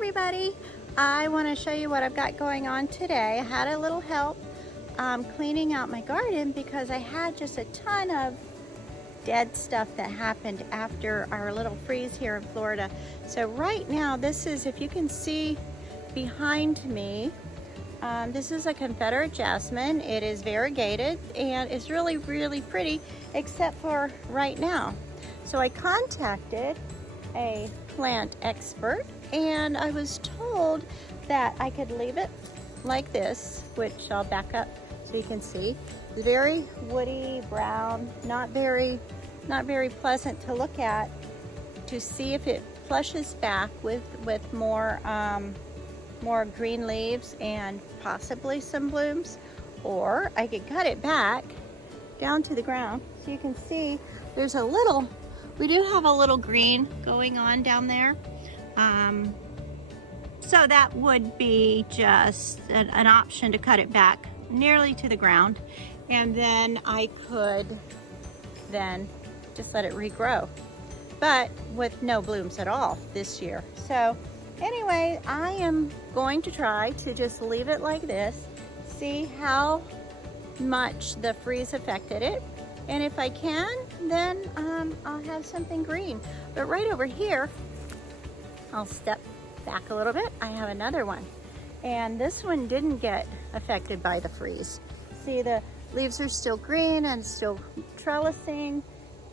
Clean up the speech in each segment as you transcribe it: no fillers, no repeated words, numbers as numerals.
everybody, I want to show you what I've got going on today. I had a little help cleaning out my garden because I had just a ton of dead stuff that happened after our little freeze here in Florida. So right now, this is, if you can see behind me, this is a Confederate jasmine. It is variegated and it's really, really pretty, except for right now. So I contacted a plant expert and I was told that I could leave it like this, which I'll back up so you can see. It's very woody brown, not very pleasant to look at, to see if it flushes back with more green leaves and possibly some blooms, or I could cut it back down to the ground so you can see there's a little, we do have a little green going on down there. So that would be just an option to cut it back nearly to the ground, and then I could then just let it regrow, but with no blooms at all this year. So anyway, I am going to try to just leave it like this, see how much the freeze affected it, and if I can, then I'll have something green. But right over here, I'll step back a little bit, I have another one, and this one didn't get affected by the freeze. See, the leaves are still green and still trellising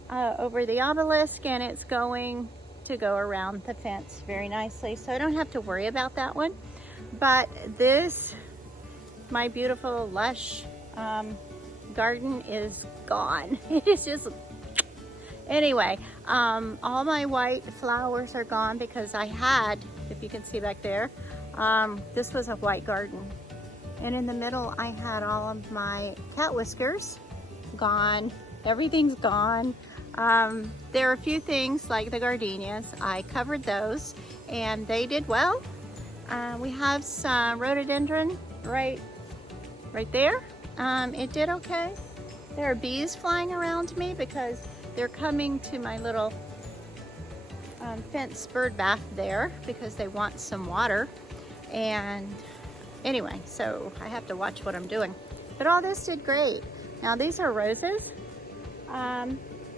over the obelisk, and it's going to go around the fence very nicely, so I don't have to worry about that one. But this, my beautiful lush garden, is gone. It is just, anyway, all my white flowers are gone because I had, if you can see back there, this was a white garden, and in the middle I had all of my cat whiskers gone. Everything's gone. There are a few things like the gardenias. I covered those and they did well. We have some rhododendron right there. It did okay. There are bees flying around me because they're coming to my little fence bird bath there because they want some water. And anyway, so I have to watch what I'm doing. But all this did great. Now these are roses.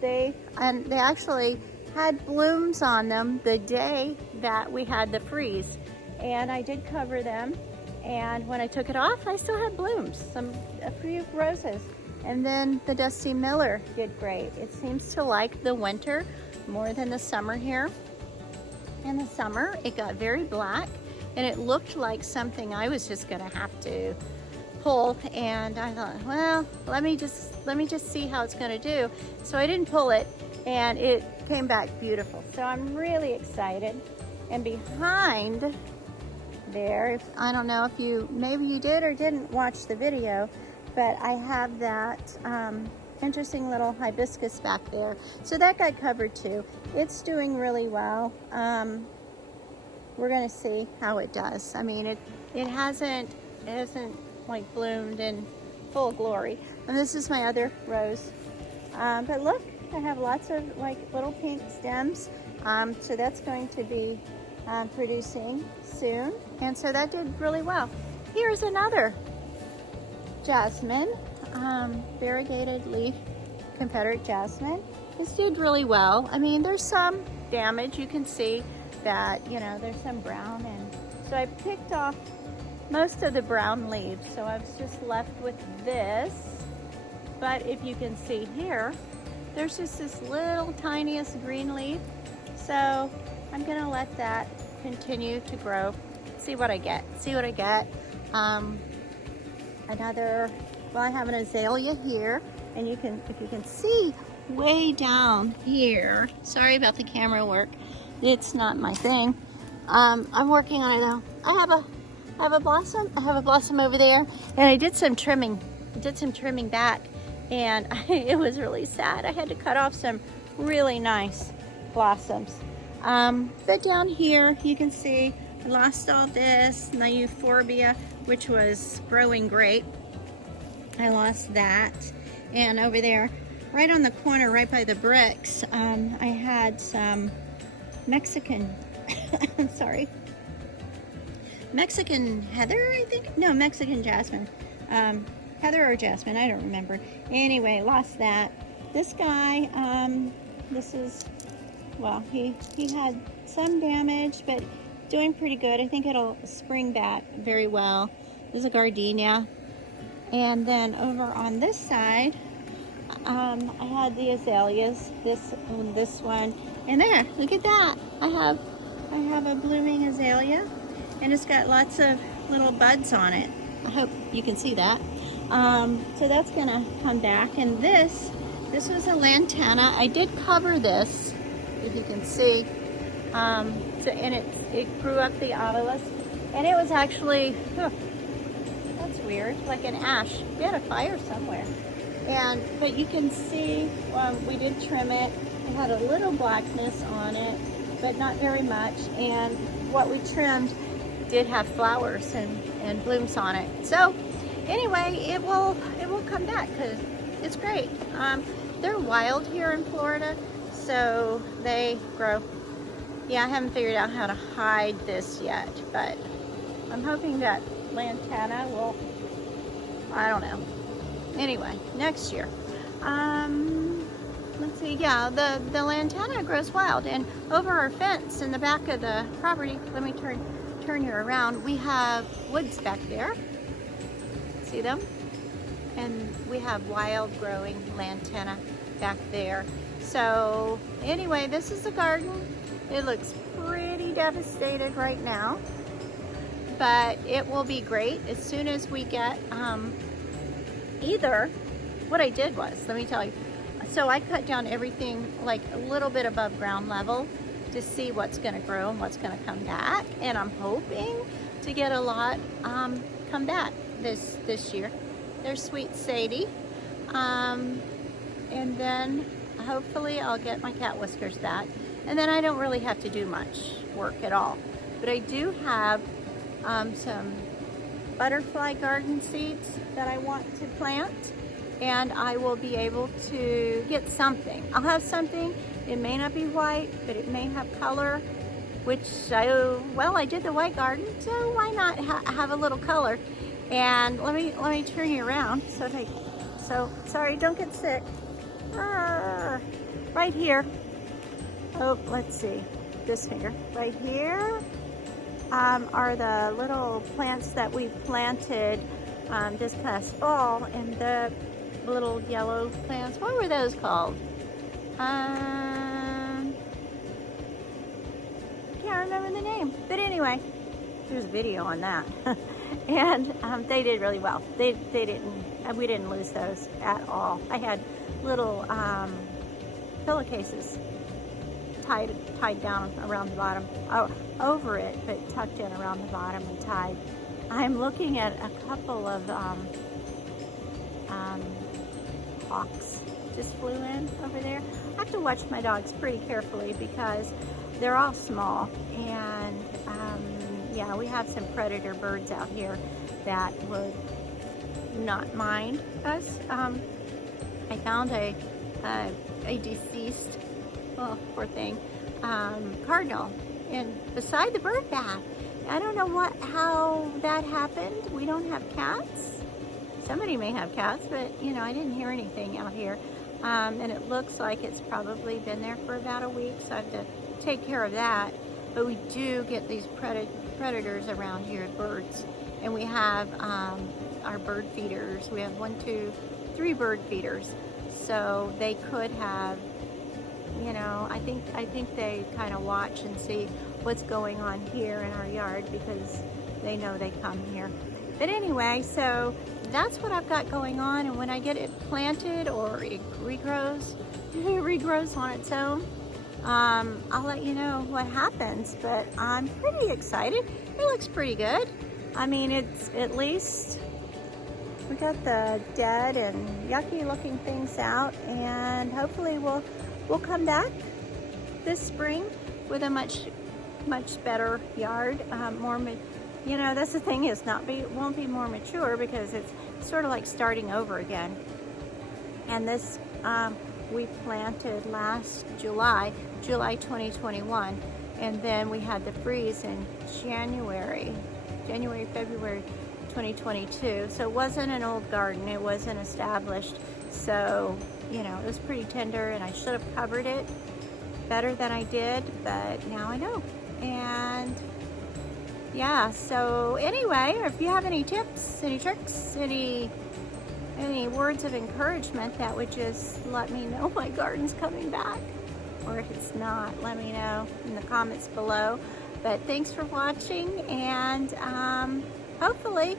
They actually had blooms on them the day that we had the freeze, and I did cover them, and when I took it off I still had blooms, a few roses. And then the Dusty Miller did great. It seems to like the winter more than the summer here. In the summer it got very black and it looked like something I was just gonna have to pull, and I thought, well, let me just see how it's gonna do. So I didn't pull it and it came back beautiful. So I'm really excited. And behind there, I don't know if maybe you did or didn't watch the video, but I have that interesting little hibiscus back there. So that got covered too. It's doing really well. We're gonna see how it does. I mean, it hasn't like bloomed in full glory. And this is my other rose. But look, I have lots of like little pink stems. So that's going to be producing soon. And so that did really well. Here's another jasmine, variegated leaf Confederate jasmine. This did really well. I mean, there's some damage. You can see that, you know, there's some brown, and so I picked off most of the brown leaves, so I was just left with this. But if you can see here, there's just this little tiniest green leaf, so I'm gonna let that continue to grow, see what I get. Well, I have an azalea here, and if you can see way down here, sorry about the camera work, it's not my thing. I'm working on it now. I have a blossom over there, and I did some trimming back, and it was really sad. I had to cut off some really nice blossoms. But down here you can see I lost all this, my euphorbia, which was growing great. I lost that. And over there, right on the corner, right by the bricks, I had some Mexican, sorry, Mexican heather, I think. No, Mexican jasmine. Heather or jasmine, I don't remember. Anyway, lost that. This guy, this is, well, he had some damage, but doing pretty good. I think it'll spring back very well. This is a gardenia. And then over on this side, I had the azaleas, this one, and there, look at that. I have a blooming azalea, and it's got lots of little buds on it. I hope you can see that. So that's gonna come back. And this was a lantana. I did cover this, if you can see. And it grew up the obelisk, and it was actually, that's weird, like an ash. We had a fire somewhere. But you can see, we did trim it. It had a little blackness on it, but not very much. And what we trimmed did have flowers and blooms on it. So anyway, it will come back because it's great. They're wild here in Florida, so they grow. Yeah, I haven't figured out how to hide this yet, but I'm hoping that lantana will, I don't know. Anyway, next year. Let's see, yeah, the lantana grows wild, and over our fence in the back of the property, let me turn you around, we have woods back there. See them? And we have wild growing lantana back there. So anyway, this is the garden. It looks pretty devastated right now, but it will be great as soon as we get either. What I did was, let me tell you, so I cut down everything like a little bit above ground level to see what's going to grow and what's going to come back, and I'm hoping to get a lot come back this year. There's Sweet Sadie, and then hopefully I'll get my cat whiskers back, and then I don't really have to do much work at all. But I do have some butterfly garden seeds that I want to plant, and I will be able to get something. I'll have something. It may not be white, but it may have color, which well, I did the white garden, so why not have a little color? And let me turn you around. So sorry, don't get sick. Right here. Oh, let's see. This finger right here are the little plants that we planted this past fall, and the little yellow plants. What were those called? Can't remember the name. But anyway, there's a video on that. And they did really well. We didn't lose those at all. I had little pillowcases tied down around the bottom, over it, but tucked in around the bottom and tied. I'm looking at a couple of hawks just flew in over there. I have to watch my dogs pretty carefully because they're all small, and yeah, we have some predator birds out here that would not mind us. I found a deceased, oh, poor thing, cardinal beside the bird bath. I don't know how that happened. We don't have cats. Somebody may have cats, but you know, I didn't hear anything out here. And it looks like it's probably been there for about a week, so I have to take care of that. But we do get these predators around here, birds. And we have our bird feeders. We have 1, 2, 3 bird feeders. So they could have, you know, I think they kind of watch and see what's going on here in our yard because they know they come here. But anyway, so that's what I've got going on, and when I get it planted or it regrows on its own, I'll let you know what happens. But I'm pretty excited. It looks pretty good. I mean, it's at least we got the dead and yucky looking things out, and hopefully we'll come back this spring with a much better yard, you know, that's the thing, is won't be more mature because it's sort of like starting over again. And this we planted last July 2021, and then we had the freeze in January January, February 2022. So it wasn't an old garden. It wasn't established. So, you know, it was pretty tender and I should have covered it better than I did, but now I know. And yeah, so anyway, if you have any tips, any tricks, any words of encouragement that would just let me know my garden's coming back, or if it's not, let me know in the comments below. But thanks for watching, and hopefully,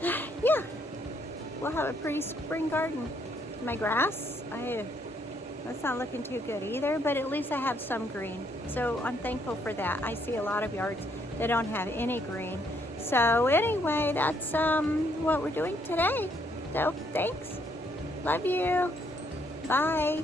yeah, we'll have a pretty spring garden. My grass, that's not looking too good either, but at least I have some green. So I'm thankful for that. I see a lot of yards that don't have any green. So anyway, that's what we're doing today. So thanks. Love you. Bye.